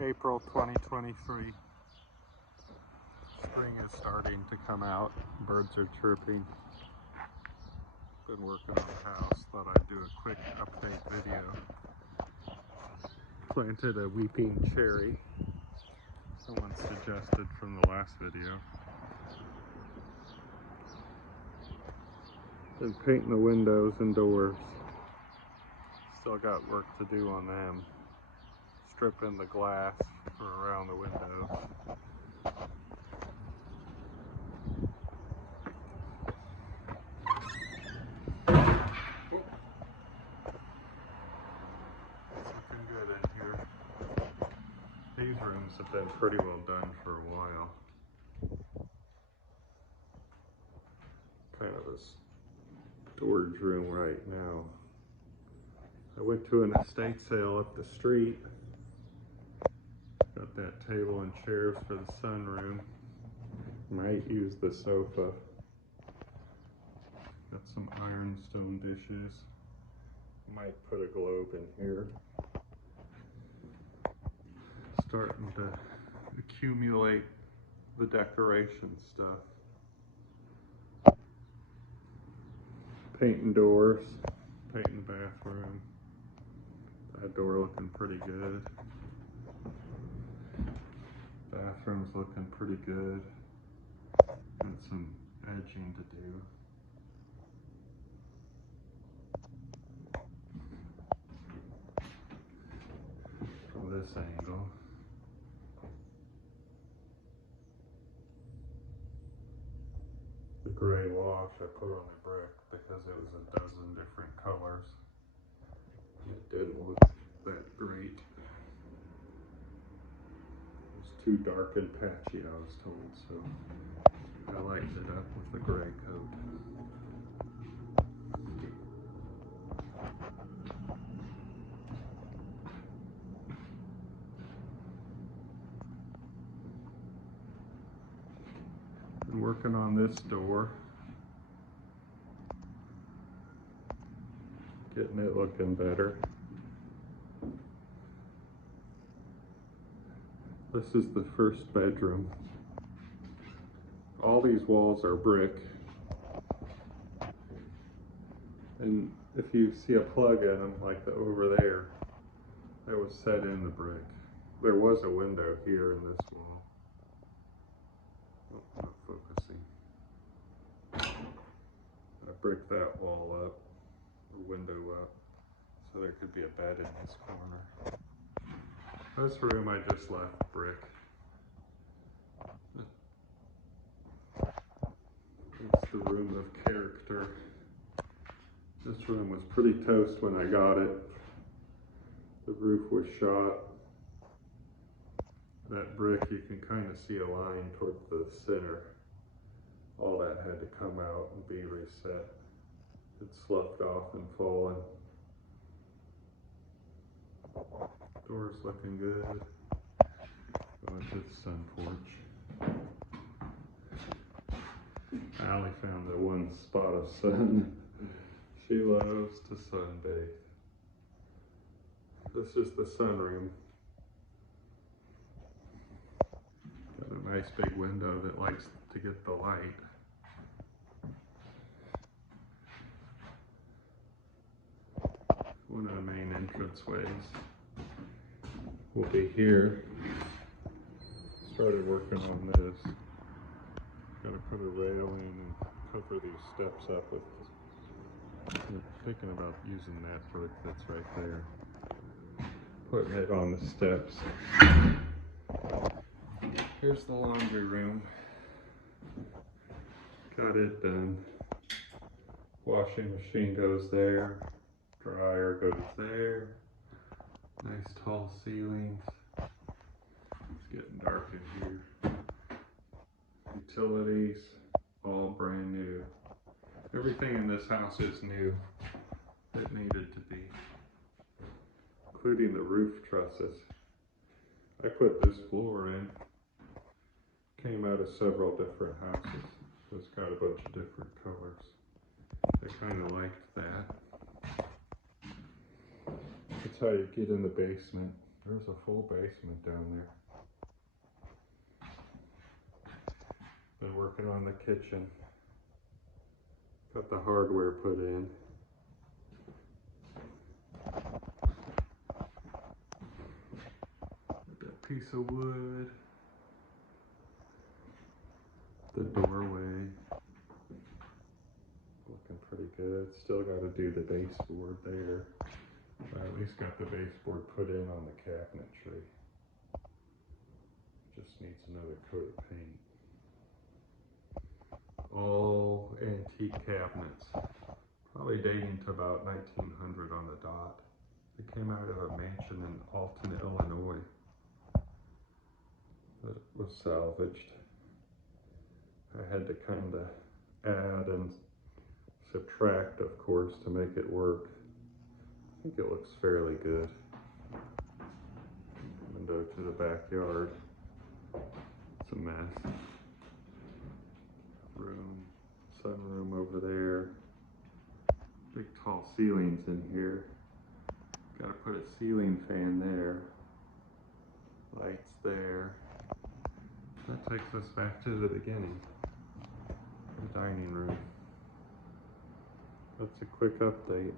April 2023. Spring is starting to come out. Birds are chirping. Been working on the house. Thought I'd do a quick update video. Planted a weeping cherry. Someone suggested from the last video. Been painting the windows and doors. Still got work to do on them. Stripping the glass for around the windows. It's looking good in here. These rooms have been pretty well done for a while. Kind of a storage room right now. I went to an estate sale up the street. Got that table and chairs for the sunroom. Might use the sofa. Got some ironstone dishes. Might put a globe in here. Starting to accumulate the decoration stuff. Painting doors, painting the bathroom. That door looking pretty good. Bathroom's looking pretty good. Got some edging to do. From this angle. The gray wash I put on the brick because it was a dozen different colors. It didn't look that great. It was too dark and patchy, I was told, so I lightened it up with the gray coat. Been working on this door. Getting it looking better. This is the first bedroom. All these walls are brick. And if you see a plug in them, like over there, that was set in the brick. There was a window here in this wall. Oh, not focusing. I bricked that wall up, the window up, so there could be a bed in this corner. This room I just left brick. It's the room of character. This room was pretty toast when I got it. The roof was shot. That brick, you can kind of see a line toward the center. All that had to come out and be reset. It sloughed off and fallen. Door's looking good. Going to the sun porch. Allie found the one spot of sun. She loves to sunbathe. This is the sunroom. Got a nice big window that likes to get the light. One of the main entranceways will be here. Started working on this. Got to put a railing and cover these steps up with. I'm thinking about using that brick that's right there. Putting it on the steps. Here's the laundry room. Got it done. Washing machine goes there. Dryer goes there. Nice tall ceilings. It's getting dark in here. Utilities, all brand new. Everything in this house is new. It needed to be. Including the roof trusses. I put this floor in. Came out of several different houses. So it's got a bunch of different colors. I kind of liked that. That's how you get in the basement. There's a full basement down there. Been working on the kitchen. Got the hardware put in. That piece of wood. The doorway. Looking pretty good. Still got to do the baseboard there. I at least got the baseboard put in on the cabinetry. Just needs another coat of paint. All antique cabinets. Probably dating to about 1900 on the dot. They came out of a mansion in Alton, Illinois. That was salvaged. I had to kind of add and subtract, of course, to make it work. I think it looks fairly good. Window to the backyard. It's a mess. Room, sunroom over there. Big tall ceilings in here. Gotta put a ceiling fan there. Lights there. That takes us back to the beginning. The dining room. That's a quick update.